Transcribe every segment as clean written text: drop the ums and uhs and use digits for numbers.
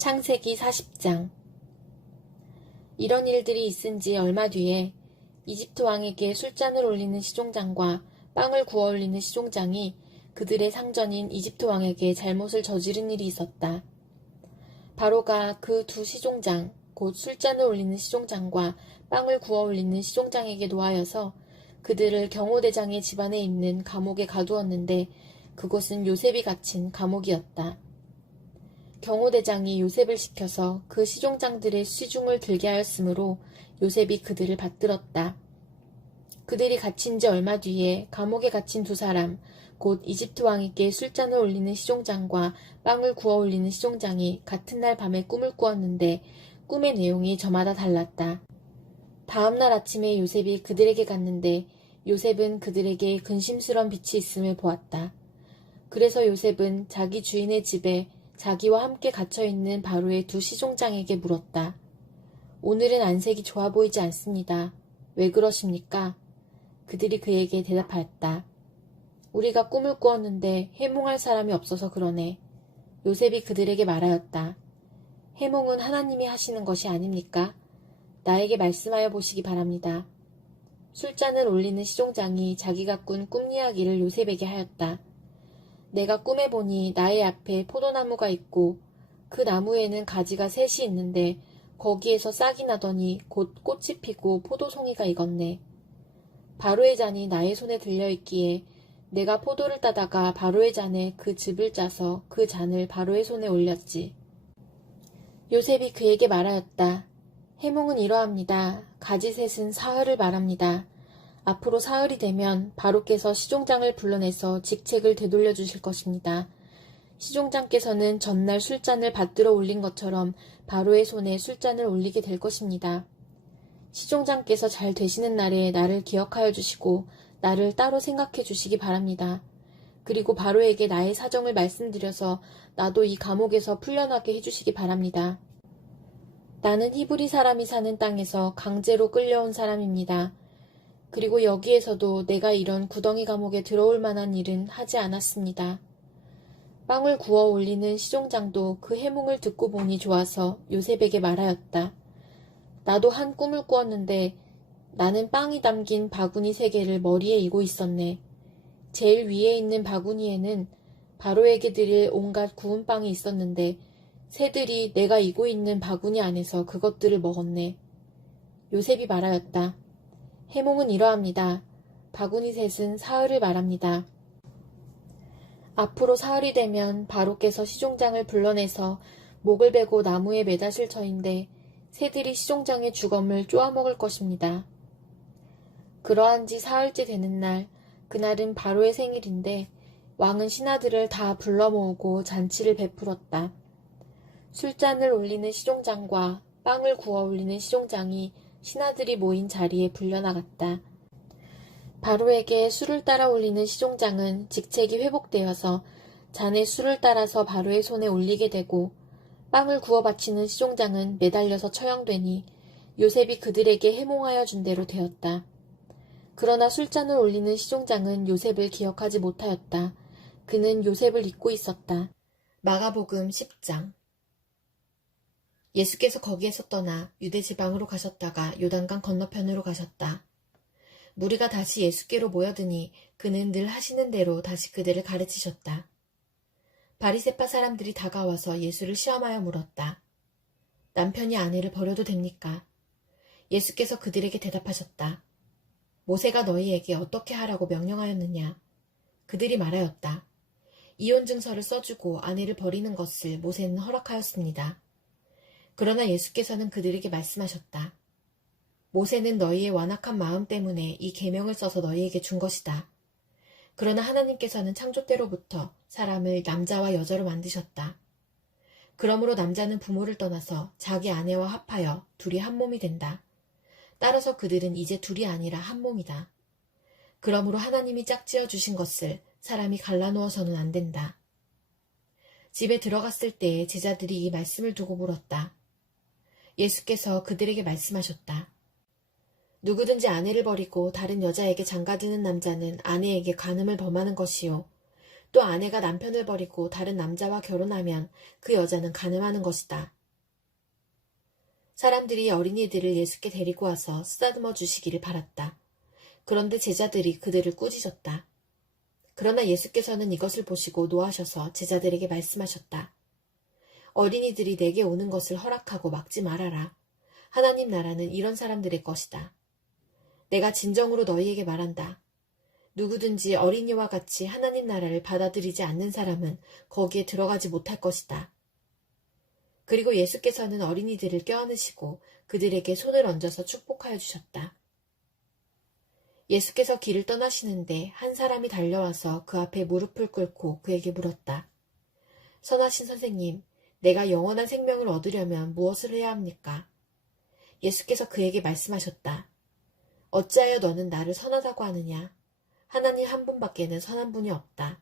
창세기 40장. 이런 일들이 있은 지 얼마 뒤에 이집트 왕에게 술잔을 올리는 시종장과 빵을 구워 올리는 시종장이 그들의 상전인 이집트 왕에게 잘못을 저지른 일이 있었다. 바로가 그 두 시종장, 곧 술잔을 올리는 시종장과 빵을 구워 올리는 시종장에게 노하여서 그들을 경호대장의 집안에 있는 감옥에 가두었는데 그곳은 요셉이 갇힌 감옥이었다. 경호대장이 요셉을 시켜서 그 시종장들의 시중을 들게 하였으므로 요셉이 그들을 받들었다. 그들이 갇힌 지 얼마 뒤에 감옥에 갇힌 두 사람, 곧 이집트 왕에게 술잔을 올리는 시종장과 빵을 구워 올리는 시종장이 같은 날 밤에 꿈을 꾸었는데 꿈의 내용이 저마다 달랐다. 다음 날 아침에 요셉이 그들에게 갔는데 요셉은 그들에게 근심스런 빛이 있음을 보았다. 그래서 요셉은 자기 주인의 집에 자기와 함께 갇혀있는 바로의 두 시종장에게 물었다. 오늘은 안색이 좋아 보이지 않습니다. 왜 그러십니까? 그들이 그에게 대답하였다. 우리가 꿈을 꾸었는데 해몽할 사람이 없어서 그러네. 요셉이 그들에게 말하였다. 해몽은 하나님이 하시는 것이 아닙니까? 나에게 말씀하여 보시기 바랍니다. 술잔을 올리는 시종장이 자기가 꾼 꿈 이야기를 요셉에게 하였다. 내가 꿈에 보니 나의 앞에 포도나무가 있고 그 나무에는 가지가 셋이 있는데 거기에서 싹이 나더니 곧 꽃이 피고 포도송이가 익었네. 바로의 잔이 나의 손에 들려있기에 내가 포도를 따다가 바로의 잔에 그 즙을 짜서 그 잔을 바로의 손에 올렸지. 요셉이 그에게 말하였다. 해몽은 이러합니다. 가지 셋은 사흘을 말합니다. 앞으로 사흘이 되면 바로께서 시종장을 불러내서 직책을 되돌려 주실 것입니다. 시종장께서는 전날 술잔을 받들어 올린 것처럼 바로의 손에 술잔을 올리게 될 것입니다. 시종장께서 잘 되시는 날에 나를 기억하여 주시고 나를 따로 생각해 주시기 바랍니다. 그리고 바로에게 나의 사정을 말씀드려서 나도 이 감옥에서 풀려나게 해주시기 바랍니다. 나는 히브리 사람이 사는 땅에서 강제로 끌려온 사람입니다. 그리고 여기에서도 내가 이런 구덩이 감옥에 들어올 만한 일은 하지 않았습니다. 빵을 구워 올리는 시종장도 그 해몽을 듣고 보니 좋아서 요셉에게 말하였다. 나도 한 꿈을 꾸었는데 나는 빵이 담긴 바구니 3개를 머리에 이고 있었네. 제일 위에 있는 바구니에는 바로에게 드릴 온갖 구운 빵이 있었는데 새들이 내가 이고 있는 바구니 안에서 그것들을 먹었네. 요셉이 말하였다. 해몽은 이러합니다. 바구니 셋은 사흘을 말합니다. 앞으로 사흘이 되면 바로께서 시종장을 불러내서 목을 베고 나무에 매다실 터인데 새들이 시종장의 주검을 쪼아먹을 것입니다. 그러한 지 사흘째 되는 날, 그날은 바로의 생일인데 왕은 신하들을 다 불러 모으고 잔치를 베풀었다. 술잔을 올리는 시종장과 빵을 구워 올리는 시종장이 신하들이 모인 자리에 불려나갔다. 바로에게 술을 따라 올리는 시종장은 직책이 회복되어서 잔에 술을 따라서 바로의 손에 올리게 되고 빵을 구워 바치는 시종장은 매달려서 처형되니 요셉이 그들에게 해몽하여 준 대로 되었다. 그러나 술잔을 올리는 시종장은 요셉을 기억하지 못하였다. 그는 요셉을 잊고 있었다. 마가복음 10장. 예수께서 거기에서 떠나 유대 지방으로 가셨다가 요단강 건너편으로 가셨다. 무리가 다시 예수께로 모여드니 그는 늘 하시는 대로 다시 그들을 가르치셨다. 바리새파 사람들이 다가와서 예수를 시험하여 물었다. 남편이 아내를 버려도 됩니까? 예수께서 그들에게 대답하셨다. 모세가 너희에게 어떻게 하라고 명령하였느냐? 그들이 말하였다. 이혼 증서를 써주고 아내를 버리는 것을 모세는 허락하였습니다. 그러나 예수께서는 그들에게 말씀하셨다. 모세는 너희의 완악한 마음 때문에 이 계명을 써서 너희에게 준 것이다. 그러나 하나님께서는 창조 때로부터 사람을 남자와 여자로 만드셨다. 그러므로 남자는 부모를 떠나서 자기 아내와 합하여 둘이 한 몸이 된다. 따라서 그들은 이제 둘이 아니라 한 몸이다. 그러므로 하나님이 짝지어 주신 것을 사람이 갈라놓아서는 안 된다. 집에 들어갔을 때에 제자들이 이 말씀을 두고 물었다. 예수께서 그들에게 말씀하셨다. 누구든지 아내를 버리고 다른 여자에게 장가드는 남자는 아내에게 간음을 범하는 것이요. 또 아내가 남편을 버리고 다른 남자와 결혼하면 그 여자는 간음하는 것이다. 사람들이 어린이들을 예수께 데리고 와서 쓰다듬어 주시기를 바랐다. 그런데 제자들이 그들을 꾸짖었다. 그러나 예수께서는 이것을 보시고 노하셔서 제자들에게 말씀하셨다. 어린이들이 내게 오는 것을 허락하고 막지 말아라. 하나님 나라는 이런 사람들의 것이다. 내가 진정으로 너희에게 말한다. 누구든지 어린이와 같이 하나님 나라를 받아들이지 않는 사람은 거기에 들어가지 못할 것이다. 그리고 예수께서는 어린이들을 껴안으시고 그들에게 손을 얹어서 축복하여 주셨다. 예수께서 길을 떠나시는데 한 사람이 달려와서 그 앞에 무릎을 꿇고 그에게 물었다. 선하신 선생님, 내가 영원한 생명을 얻으려면 무엇을 해야 합니까? 예수께서 그에게 말씀하셨다. 어찌하여 너는 나를 선하다고 하느냐? 하나님 한 분밖에는 선한 분이 없다.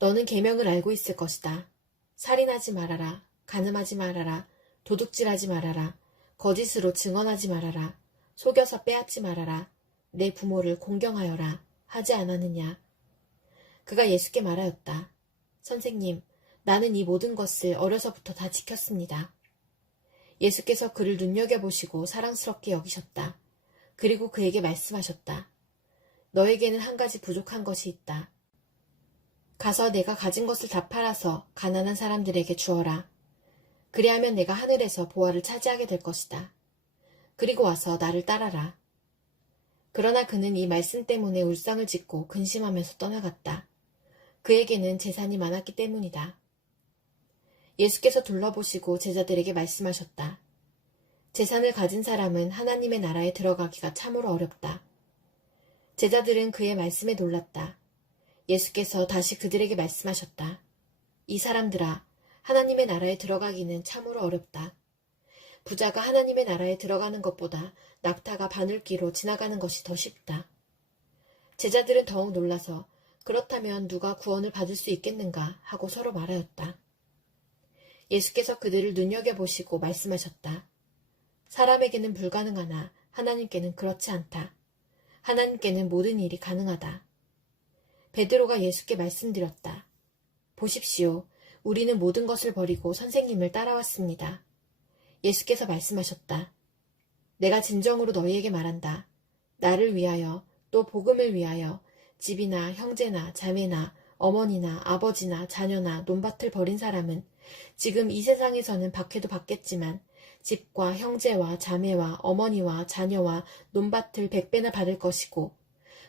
너는 계명을 알고 있을 것이다. 살인하지 말아라. 간음하지 말아라. 도둑질하지 말아라. 거짓으로 증언하지 말아라. 속여서 빼앗지 말아라. 내 부모를 공경하여라. 하지 않았느냐? 그가 예수께 말하였다. 선생님, 나는 이 모든 것을 어려서부터 다 지켰습니다. 예수께서 그를 눈여겨보시고 사랑스럽게 여기셨다. 그리고 그에게 말씀하셨다. 너에게는 한 가지 부족한 것이 있다. 가서 내가 가진 것을 다 팔아서 가난한 사람들에게 주어라. 그리하면 내가 하늘에서 보화를 차지하게 될 것이다. 그리고 와서 나를 따라라. 그러나 그는 이 말씀 때문에 울상을 짓고 근심하면서 떠나갔다. 그에게는 재산이 많았기 때문이다. 예수께서 둘러보시고 제자들에게 말씀하셨다. 재산을 가진 사람은 하나님의 나라에 들어가기가 참으로 어렵다. 제자들은 그의 말씀에 놀랐다. 예수께서 다시 그들에게 말씀하셨다. 이 사람들아, 하나님의 나라에 들어가기는 참으로 어렵다. 부자가 하나님의 나라에 들어가는 것보다 낙타가 바늘귀로 지나가는 것이 더 쉽다. 제자들은 더욱 놀라서 그렇다면 누가 구원을 받을 수 있겠는가 하고 서로 말하였다. 예수께서 그들을 눈여겨보시고 말씀하셨다. 사람에게는 불가능하나 하나님께는 그렇지 않다. 하나님께는 모든 일이 가능하다. 베드로가 예수께 말씀드렸다. 보십시오. 우리는 모든 것을 버리고 선생님을 따라왔습니다. 예수께서 말씀하셨다. 내가 진정으로 너희에게 말한다. 나를 위하여 또 복음을 위하여 집이나 형제나 자매나 어머니나 아버지나 자녀나 논밭을 버린 사람은 지금 이 세상에서는 박해도 받겠지만 집과 형제와 자매와 어머니와 자녀와 논밭을 100배나 받을 것이고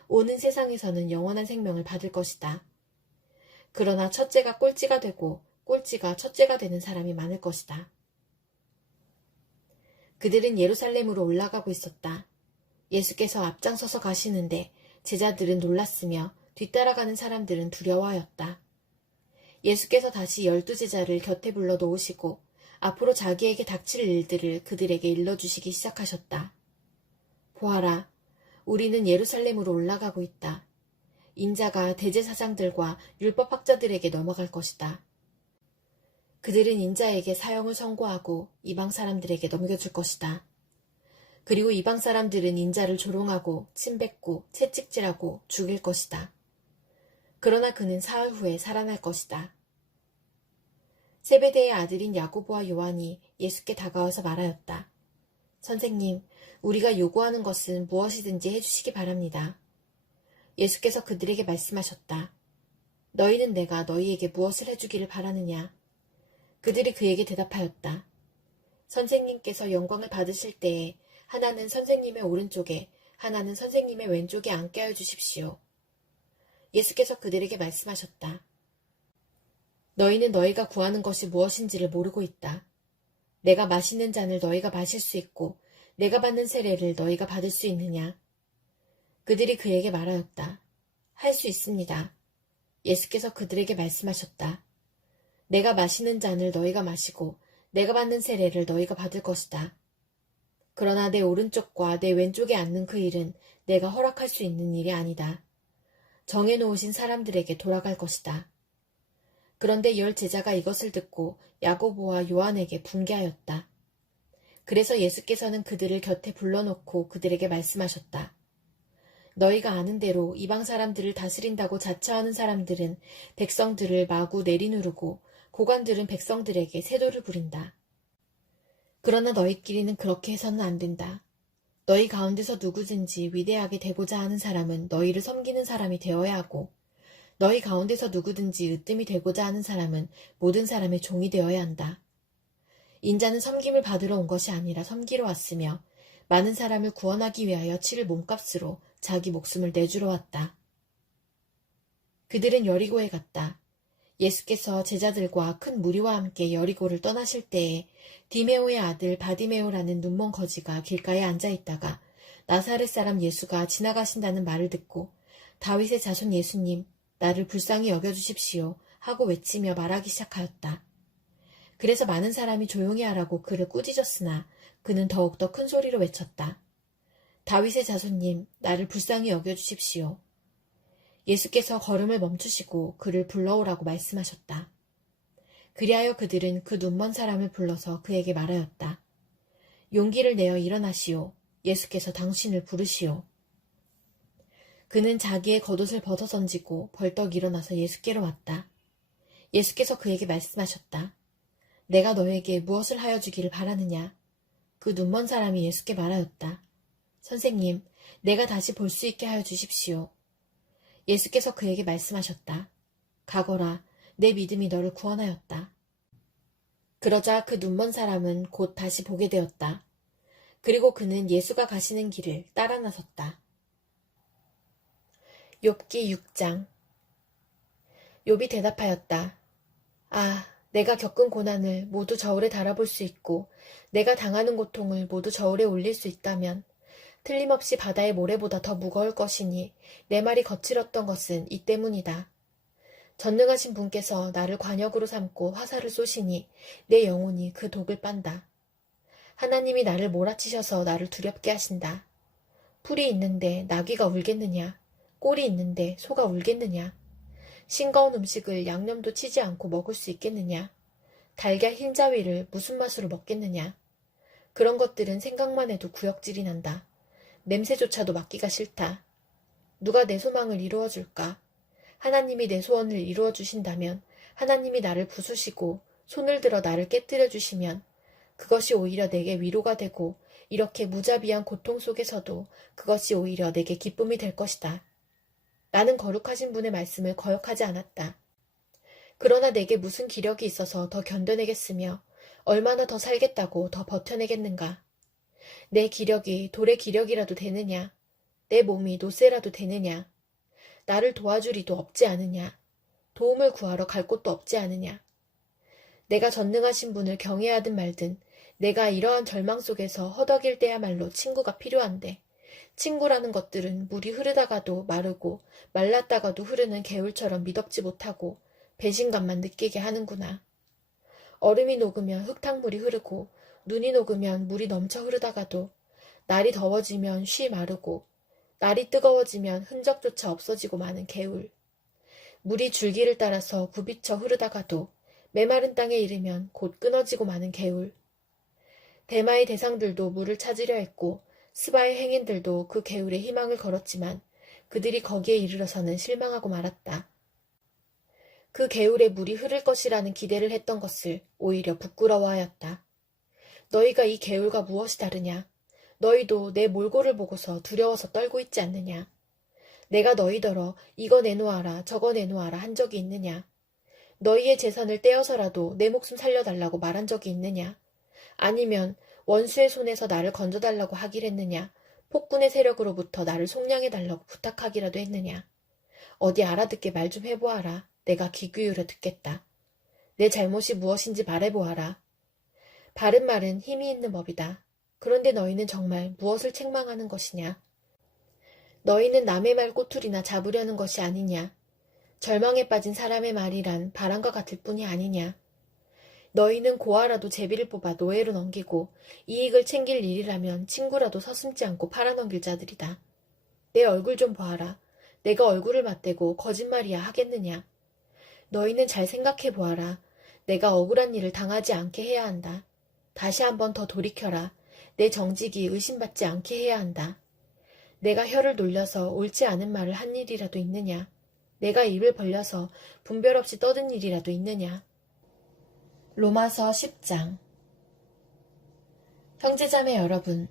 오는 세상에서는 영원한 생명을 받을 것이다. 그러나 첫째가 꼴찌가 되고 꼴찌가 첫째가 되는 사람이 많을 것이다. 그들은 예루살렘으로 올라가고 있었다. 예수께서 앞장서서 가시는데 제자들은 놀랐으며 뒤따라가는 사람들은 두려워하였다. 예수께서 다시 12제자를 곁에 불러 놓으시고 앞으로 자기에게 닥칠 일들을 그들에게 일러주시기 시작하셨다. 보아라, 우리는 예루살렘으로 올라가고 있다. 인자가 대제사장들과 율법학자들에게 넘어갈 것이다. 그들은 인자에게 사형을 선고하고 이방 사람들에게 넘겨줄 것이다. 그리고 이방 사람들은 인자를 조롱하고 침뱉고 채찍질하고 죽일 것이다. 그러나 그는 사흘 후에 살아날 것이다. 세베대의 아들인 야고보와 요한이 예수께 다가와서 말하였다. 선생님, 우리가 요구하는 것은 무엇이든지 해주시기 바랍니다. 예수께서 그들에게 말씀하셨다. 너희는 내가 너희에게 무엇을 해주기를 바라느냐? 그들이 그에게 대답하였다. 선생님께서 영광을 받으실 때에 하나는 선생님의 오른쪽에 하나는 선생님의 왼쪽에 앉게 하여 주십시오. 예수께서 그들에게 말씀하셨다. 너희는 너희가 구하는 것이 무엇인지를 모르고 있다. 내가 마시는 잔을 너희가 마실 수 있고 내가 받는 세례를 너희가 받을 수 있느냐? 그들이 그에게 말하였다. 할 수 있습니다. 예수께서 그들에게 말씀하셨다. 내가 마시는 잔을 너희가 마시고 내가 받는 세례를 너희가 받을 것이다. 그러나 내 오른쪽과 내 왼쪽에 앉는 그 일은 내가 허락할 수 있는 일이 아니다. 정해놓으신 사람들에게 돌아갈 것이다. 그런데 10제자가 이것을 듣고 야고보와 요한에게 분개하였다. 그래서 예수께서는 그들을 곁에 불러놓고 그들에게 말씀하셨다. 너희가 아는 대로 이방 사람들을 다스린다고 자처하는 사람들은 백성들을 마구 내리누르고 고관들은 백성들에게 세도를 부린다. 그러나 너희끼리는 그렇게 해서는 안 된다. 너희 가운데서 누구든지 위대하게 되고자 하는 사람은 너희를 섬기는 사람이 되어야 하고 너희 가운데서 누구든지 으뜸이 되고자 하는 사람은 모든 사람의 종이 되어야 한다. 인자는 섬김을 받으러 온 것이 아니라 섬기러 왔으며 많은 사람을 구원하기 위하여 치를 몸값으로 자기 목숨을 내주러 왔다. 그들은 여리고에 갔다. 예수께서 제자들과 큰 무리와 함께 여리고를 떠나실 때에 디메오의 아들 바디메오라는 눈먼 거지가 길가에 앉아 있다가 나사렛 사람 예수가 지나가신다는 말을 듣고 다윗의 자손 예수님, 나를 불쌍히 여겨주십시오 하고 외치며 말하기 시작하였다. 그래서 많은 사람이 조용히 하라고 그를 꾸짖었으나 그는 더욱더 큰 소리로 외쳤다. 다윗의 자손님, 나를 불쌍히 여겨주십시오. 예수께서 걸음을 멈추시고 그를 불러오라고 말씀하셨다. 그리하여 그들은 그 눈먼 사람을 불러서 그에게 말하였다. 용기를 내어 일어나시오. 예수께서 당신을 부르시오. 그는 자기의 겉옷을 벗어 던지고 벌떡 일어나서 예수께로 왔다. 예수께서 그에게 말씀하셨다. 내가 너에게 무엇을 하여 주기를 바라느냐? 그 눈먼 사람이 예수께 말하였다. 선생님, 내가 다시 볼 수 있게 하여 주십시오. 예수께서 그에게 말씀하셨다. 가거라, 내 믿음이 너를 구원하였다. 그러자 그 눈먼 사람은 곧 다시 보게 되었다. 그리고 그는 예수가 가시는 길을 따라 나섰다. 욥기 6장. 욥이 대답하였다. 아, 내가 겪은 고난을 모두 저울에 달아볼 수 있고 내가 당하는 고통을 모두 저울에 올릴 수 있다면 틀림없이 바다의 모래보다 더 무거울 것이니 내 말이 거칠었던 것은 이 때문이다. 전능하신 분께서 나를 관역으로 삼고 화살을 쏘시니 내 영혼이 그 독을 빤다. 하나님이 나를 몰아치셔서 나를 두렵게 하신다. 풀이 있는데 나귀가 울겠느냐? 꼴이 있는데 소가 울겠느냐? 싱거운 음식을 양념도 치지 않고 먹을 수 있겠느냐? 달걀 흰자위를 무슨 맛으로 먹겠느냐? 그런 것들은 생각만 해도 구역질이 난다. 냄새조차도 맡기가 싫다. 누가 내 소망을 이루어줄까? 하나님이 내 소원을 이루어주신다면, 하나님이 나를 부수시고 손을 들어 나를 깨뜨려 주시면 그것이 오히려 내게 위로가 되고 이렇게 무자비한 고통 속에서도 그것이 오히려 내게 기쁨이 될 것이다. 나는 거룩하신 분의 말씀을 거역하지 않았다. 그러나 내게 무슨 기력이 있어서 더 견뎌내겠으며 얼마나 더 살겠다고 더 버텨내겠는가? 내 기력이 돌의 기력이라도 되느냐? 내 몸이 노쇠라도 되느냐? 나를 도와줄 이도 없지 않으냐? 도움을 구하러 갈 곳도 없지 않으냐? 내가 전능하신 분을 경외하든 말든 내가 이러한 절망 속에서 허덕일 때야말로 친구가 필요한데 친구라는 것들은 물이 흐르다가도 마르고 말랐다가도 흐르는 개울처럼 미덥지 못하고 배신감만 느끼게 하는구나. 얼음이 녹으면 흙탕물이 흐르고 눈이 녹으면 물이 넘쳐 흐르다가도 날이 더워지면 쉬 마르고 날이 뜨거워지면 흔적조차 없어지고 마는 개울. 물이 줄기를 따라서 굽이쳐 흐르다가도 메마른 땅에 이르면 곧 끊어지고 마는 개울. 대마의 대상들도 물을 찾으려 했고 스바의 행인들도 그 개울에 희망을 걸었지만 그들이 거기에 이르러서는 실망하고 말았다. 그 개울에 물이 흐를 것이라는 기대를 했던 것을 오히려 부끄러워하였다. 너희가 이 개울과 무엇이 다르냐? 너희도 내 몰골을 보고서 두려워서 떨고 있지 않느냐? 내가 너희더러 이거 내놓아라 저거 내놓아라 한 적이 있느냐? 너희의 재산을 떼어서라도 내 목숨 살려달라고 말한 적이 있느냐? 아니면 원수의 손에서 나를 건져달라고 하길 했느냐? 폭군의 세력으로부터 나를 속량해달라고 부탁하기라도 했느냐? 어디 알아듣게 말 좀 해보아라. 내가 귀 기울여 듣겠다. 내 잘못이 무엇인지 말해보아라. 바른 말은 힘이 있는 법이다. 그런데 너희는 정말 무엇을 책망하는 것이냐? 너희는 남의 말 꼬투리나 잡으려는 것이 아니냐? 절망에 빠진 사람의 말이란 바람과 같을 뿐이 아니냐? 너희는 고아라도 제비를 뽑아 노예로 넘기고 이익을 챙길 일이라면 친구라도 서슴지 않고 팔아넘길 자들이다. 내 얼굴 좀 보아라. 내가 얼굴을 맞대고 거짓말이야 하겠느냐? 너희는 잘 생각해 보아라. 내가 억울한 일을 당하지 않게 해야 한다. 다시 한번 더 돌이켜라. 내 정직이 의심받지 않게 해야 한다. 내가 혀를 놀려서 옳지 않은 말을 한 일이라도 있느냐? 내가 입을 벌려서 분별 없이 떠든 일이라도 있느냐? 로마서 10장. 형제자매 여러분,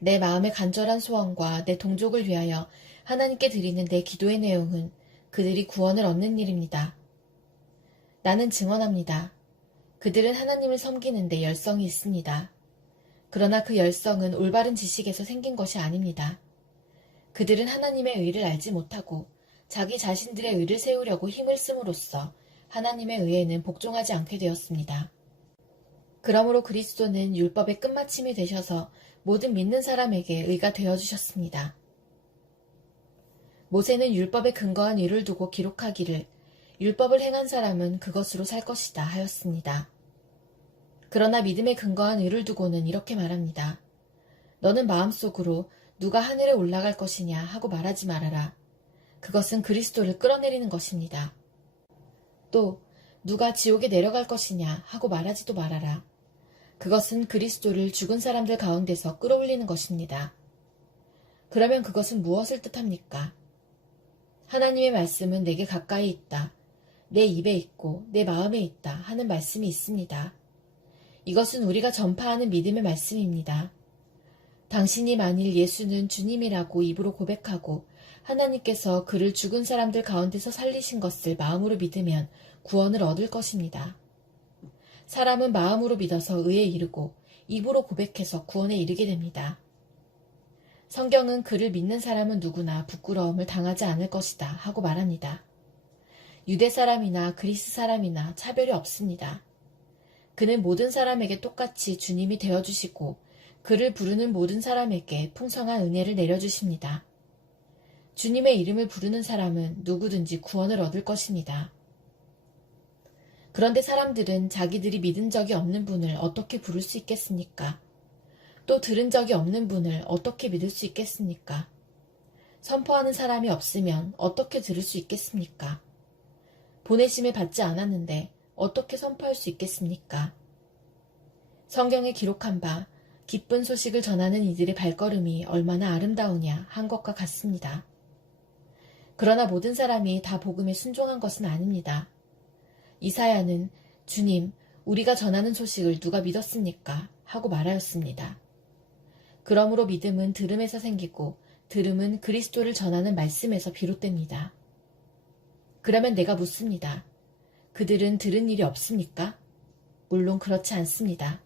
내 마음의 간절한 소원과 내 동족을 위하여 하나님께 드리는 내 기도의 내용은 그들이 구원을 얻는 일입니다. 나는 증언합니다. 그들은 하나님을 섬기는 데 열성이 있습니다. 그러나 그 열성은 올바른 지식에서 생긴 것이 아닙니다. 그들은 하나님의 의를 알지 못하고 자기 자신들의 의를 세우려고 힘을 씀으로써 하나님의 의에는 복종하지 않게 되었습니다. 그러므로 그리스도는 율법의 끝마침이 되셔서 모든 믿는 사람에게 의가 되어주셨습니다. 모세는 율법에 근거한 의를 두고 기록하기를 율법을 행한 사람은 그것으로 살 것이다 하였습니다. 그러나 믿음에 근거한 의를 두고는 이렇게 말합니다. 너는 마음속으로 누가 하늘에 올라갈 것이냐 하고 말하지 말아라. 그것은 그리스도를 끌어내리는 것입니다. 또 누가 지옥에 내려갈 것이냐 하고 말하지도 말아라. 그것은 그리스도를 죽은 사람들 가운데서 끌어올리는 것입니다. 그러면 그것은 무엇을 뜻합니까? 하나님의 말씀은 내게 가까이 있다. 내 입에 있고 내 마음에 있다 하는 말씀이 있습니다. 이것은 우리가 전파하는 믿음의 말씀입니다. 당신이 만일 예수는 주님이라고 입으로 고백하고 하나님께서 그를 죽은 사람들 가운데서 살리신 것을 마음으로 믿으면 구원을 얻을 것입니다. 사람은 마음으로 믿어서 의에 이르고 입으로 고백해서 구원에 이르게 됩니다. 성경은 그를 믿는 사람은 누구나 부끄러움을 당하지 않을 것이다 하고 말합니다. 유대 사람이나 그리스 사람이나 차별이 없습니다. 그는 모든 사람에게 똑같이 주님이 되어주시고 그를 부르는 모든 사람에게 풍성한 은혜를 내려주십니다. 주님의 이름을 부르는 사람은 누구든지 구원을 얻을 것입니다. 그런데 사람들은 자기들이 믿은 적이 없는 분을 어떻게 부를 수 있겠습니까? 또 들은 적이 없는 분을 어떻게 믿을 수 있겠습니까? 선포하는 사람이 없으면 어떻게 들을 수 있겠습니까? 보내심을 받지 않았는데 어떻게 선포할 수 있겠습니까? 성경에 기록한 바 기쁜 소식을 전하는 이들의 발걸음이 얼마나 아름다우냐 한 것과 같습니다. 그러나 모든 사람이 다 복음에 순종한 것은 아닙니다. 이사야는 주님, 우리가 전하는 소식을 누가 믿었습니까? 하고 말하였습니다. 그러므로 믿음은 들음에서 생기고 들음은 그리스도를 전하는 말씀에서 비롯됩니다. 그러면 내가 묻습니다. 그들은 들은 일이 없습니까? 물론 그렇지 않습니다.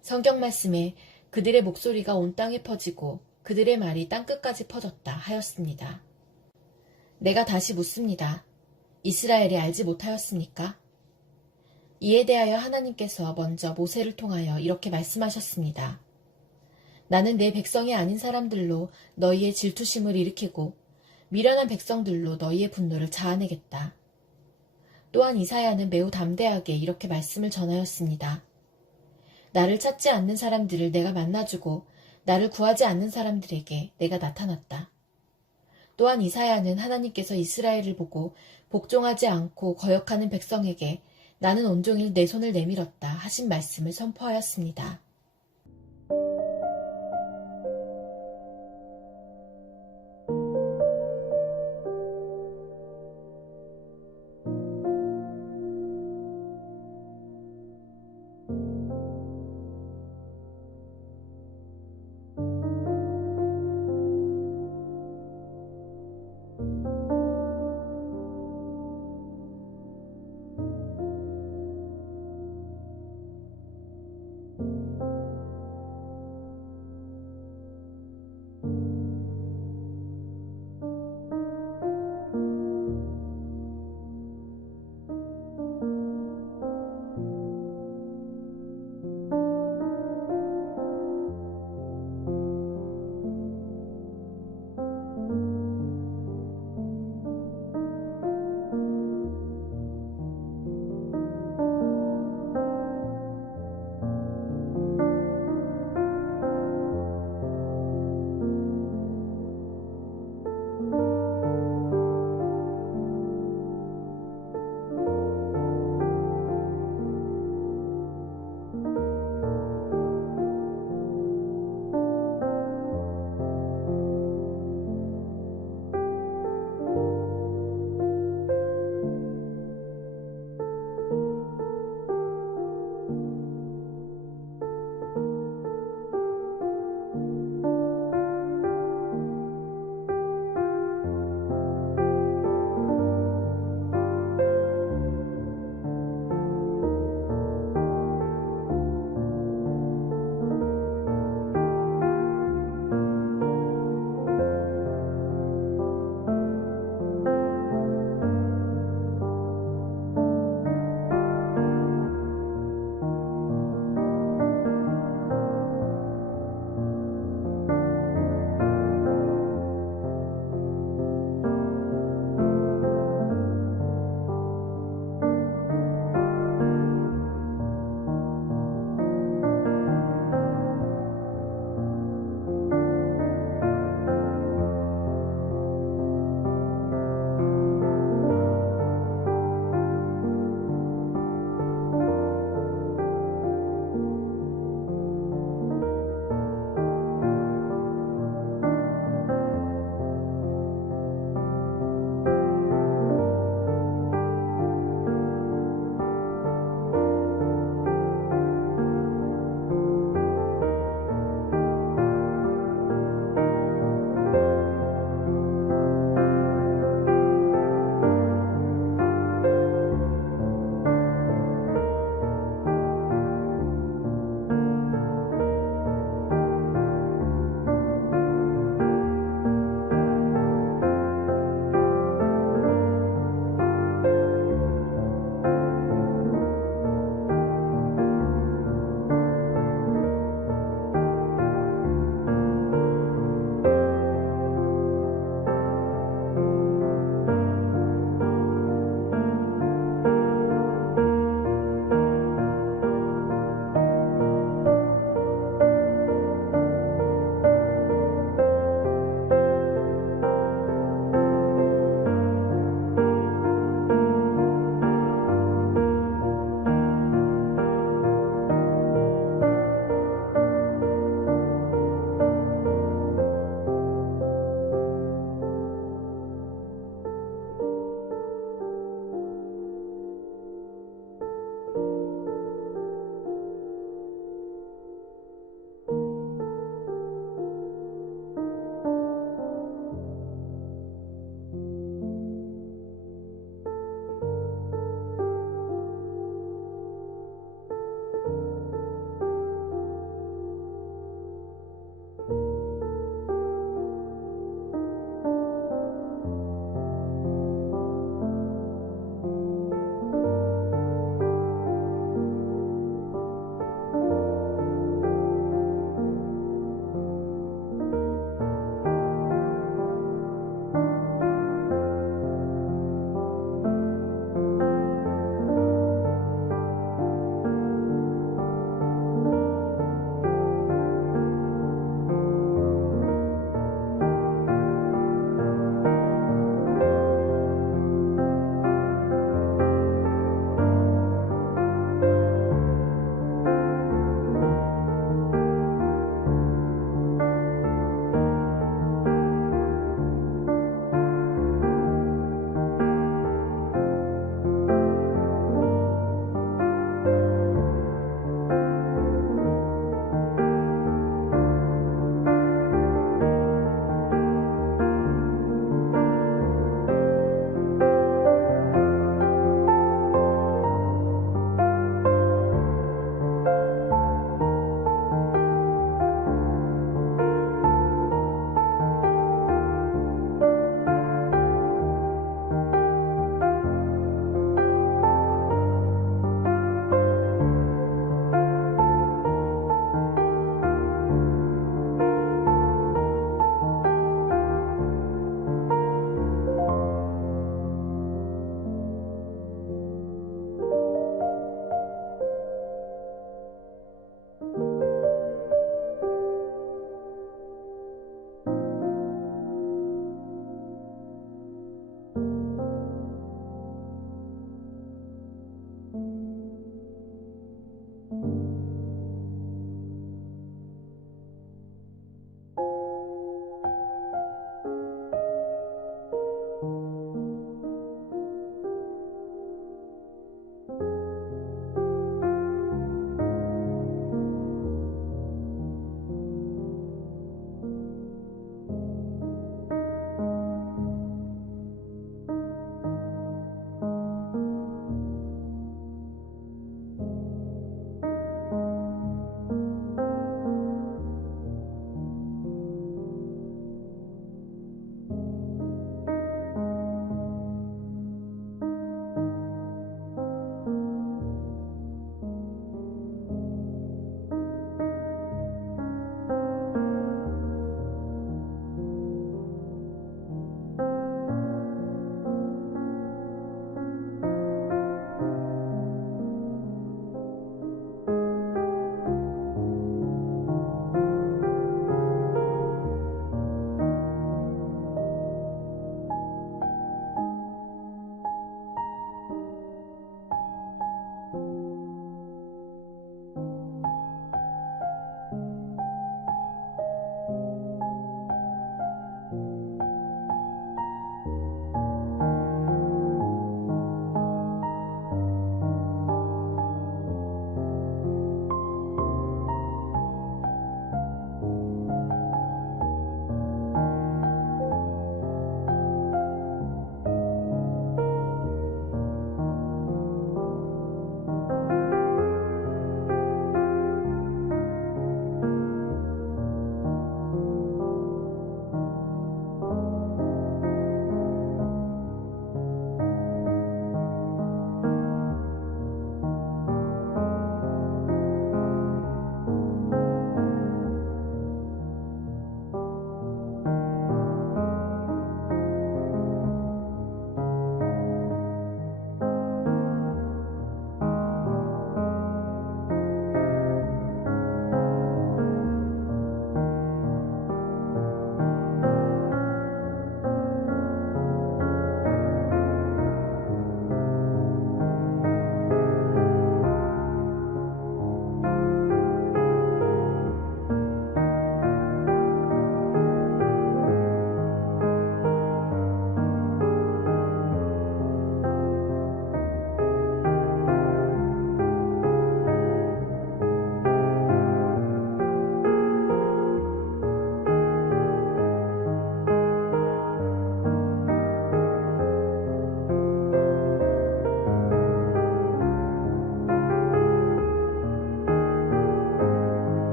성경 말씀에 그들의 목소리가 온 땅에 퍼지고 그들의 말이 땅끝까지 퍼졌다 하였습니다. 내가 다시 묻습니다. 이스라엘이 알지 못하였습니까? 이에 대하여 하나님께서 먼저 모세를 통하여 이렇게 말씀하셨습니다. 나는 내 백성이 아닌 사람들로 너희의 질투심을 일으키고 미련한 백성들로 너희의 분노를 자아내겠다. 또한 이사야는 매우 담대하게 이렇게 말씀을 전하였습니다. 나를 찾지 않는 사람들을 내가 만나주고 나를 구하지 않는 사람들에게 내가 나타났다. 또한 이사야는 하나님께서 이스라엘을 보고 복종하지 않고 거역하는 백성에게 나는 온종일 내 손을 내밀었다 하신 말씀을 선포하였습니다.